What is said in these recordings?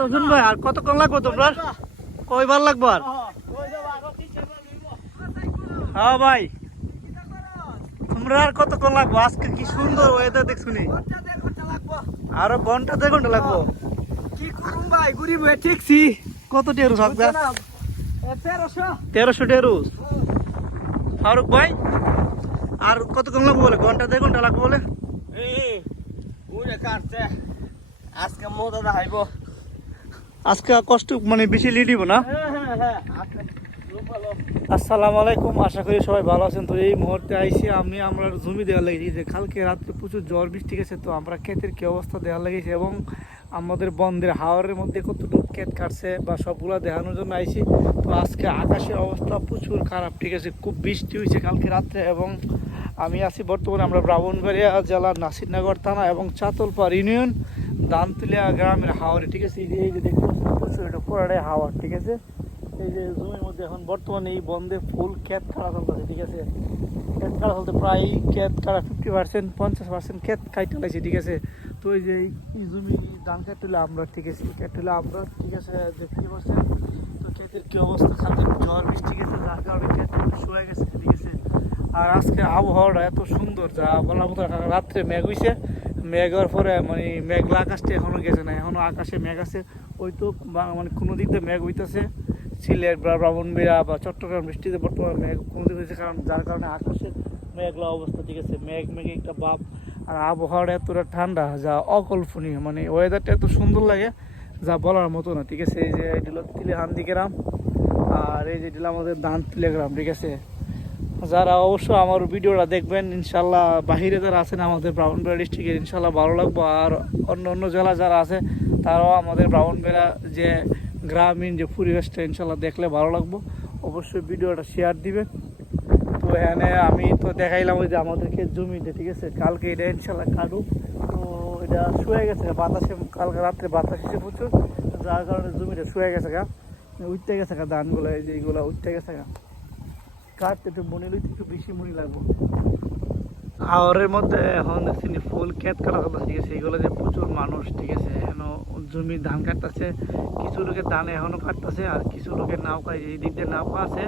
তো শুনবে আর কতক্ষণ লাগবো তোমরা কয়বার লাগবো আর হ্যাঁ ভাই তোমরা আর কতক্ষণ লাগবো আজকে কি সুন্দর ওয়েদার দেখছুনি আরো ঘন্টা 2 ঘন্টা লাগবো কি করুম ভাই ঘুরি বয়ে ঠিকছি কত টেরুস আসবে 1300 টেরুস ফারুক ভাই আর কতক্ষণ লাগবো বলে ঘন্টা 2 ঘন্টা লাগবো বলে উড়ে কাটছে আজকে মজা দেখাইব আজকে কষ্ট মানে বেশি লিড দিব না হ্যাঁ আসসালামু আলাইকুম আশা করি সবাই ভালো আছেন তো এই মুহূর্তে আইসি আমরা জমি দেওয়া লেগেছি যে কালকে রাত্রে প্রচুর ঝড় বৃষ্টি গেছে তো আমরা ক্ষেতের কি অবস্থা দেওয়া লেগেছে এবং আমাদের বন্ধের হাওরের মধ্যে কতটুকু ক্ষেত কাটছে বা সবগুলো দেখানোর জন্য আইসি তো আজকে আকাশের অবস্থা প্রচুর খারাপ ঠিক আছে খুব বৃষ্টি হয়েছে কালকে রাত্রে এবং আমি আছি বর্তমানে আমরা ব্রাহ্মণবাড়িয়া জেলার নাসিরনগর থানা এবং চাতলপাড় ইউনিয়ন দানতুলিয়া গ্রামের হাওরে ঠিক আছে এই যে দেখতে পাচ্ছেন প্রচুর এটা পুরাটাই হাওয়ার ঠিক আছে এই যে জমির মধ্যে এখন বর্তমানে এই বন্ধে ফুল ক্ষেত কাটা চলতেছে ঠিক আছে ক্ষেত কাটা চলতে প্রায় ক্ষেত কাটা 50% 50% ক্ষেত কাটা লাগছে ঠিক আছে তো এই যে এই জমি ধান কাটলে আমরা ঠিক আছে কাটলে আমরা ঠিক আছে দেখতে পাচ্ছেন তো ক্ষেতের কি অবস্থা খাতে ঝড় বৃষ্টি গেছে যার কারণে ক্ষেত শুয়ে গেছে ঠিক আছে আর আজকে আবহাওয়াটা এত সুন্দর যা বলার মতো রাত্রে মেঘ হয়েছে মেঘ হওয়ার পরে মানে মেঘলা আকাশটা এখনো গেছে না এখনো আকাশে মেঘ আছে ওই তো মানে কোনো দিক দিয়ে মেঘ হইতেছে সিলেট বা ব্রাহ্মণবাড়িয়া বা চট্টগ্রাম বৃষ্টিতে বর্তমানে মেঘ কমতে হয়েছে কারণ যার কারণে আকাশে মেঘলা অবস্থা ঠিক আছে মেঘে একটা ভাব আর আবহাওয়াটা এতটা ঠান্ডা যা অকল্পনীয় মানে ওয়েদারটা এত সুন্দর লাগে যা বলার মতো না ঠিক আছে এই যে এটি হলো তিলেহান্দি গ্রাম আর এই যে এটি হলো আমাদের দানতুলিয়া গ্রাম ঠিক আছে যারা অবশ্য আমার ভিডিওটা দেখবেন ইনশাল্লাহ বাহিরে যারা আছেন আমাদের ব্রাহ্মণবাড়িয়া ডিস্ট্রিক্টের ইনশাল্লাহ ভালো লাগবো আর অন্য অন্য জেলা যারা আছে তারাও আমাদের ব্রাহ্মণবাড়িয়া যে গ্রামীণ যে পরিবেশটা ইনশাল্লাহ দেখলে ভালো লাগবো অবশ্যই ভিডিওটা শেয়ার দিবেন তো এখানে আমি তো দেখাইলাম ওই যে আমাদেরকে জমিতে ঠিক আছে কালকে এটা ইনশাল্লাহ কাটুক তো এটা শুয়ে গেছে বাতাসে কালকে রাত্রে বাতাস এসে প্রচুর যার কারণে জমিটা শুয়ে গেছে গা উঠতে গেছে গা ধানগুলো এই যে এইগুলো উঠতে গেছে গা কাটতে একটু মনে লইতে একটু বেশি মনে লাগবো হাওরের মধ্যে এখন দেখছি ফুল ক্ষেত কাটা কথা ঠিক আছে এইগুলো যে প্রচুর মানুষ ঠিক আছে এখন জমি ধান কাটতেছে কিছু লোকের ধান এখনো কাটতেছে আর কিছু লোকের নৌকা এই দিক দিয়ে নৌকা আছে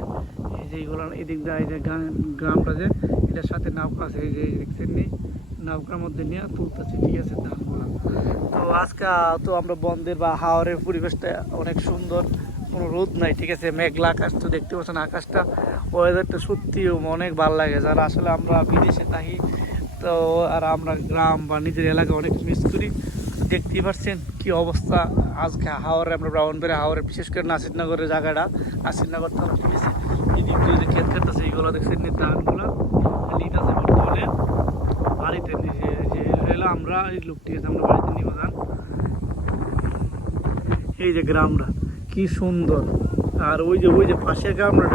এই যে এইগুলো এই দিক দিয়ে এই যে গ্রামটা যে এটার সাথে নৌকা আছে এই যে দেখছেন নি নৌকার মধ্যে নিয়ে তুলতেছে ঠিক আছে ধানগুলো তো আজকে তো আমরা বন্ধের বা হাওরের পরিবেশটা অনেক সুন্দর কোনো রোদ নাই ঠিক আছে মেঘলা আকাশ তো দেখতে পাচ্ছেন আকাশটা ওয়েদারটা সত্যি অনেক ভালো লাগে যারা আসলে আমরা বিদেশে থাকি তো আর আমরা গ্রাম বা নিজের এলাকা অনেক মিস করি দেখতেই পাচ্ছেন কি অবস্থা আজকে হাওড়ে আমরা ব্রাহ্মণবাড়িয়া হাওড়ে বিশেষ করে নাসিরনগরের জায়গাটা নাসিরনগর থানা ঠিক আছে এদিক দিয়ে যে ক্ষেত কাটতেছে এইগুলো দেখছেন ধানগুলো লিট আছে বর্তমানে বাড়িতে যে এলো আমরা এই লোক ঠিক আছে আমরা বাড়িতে নিব ধান এই যে গ্রামটা কি সুন্দর আর ওই যে পাশের গ্রামটা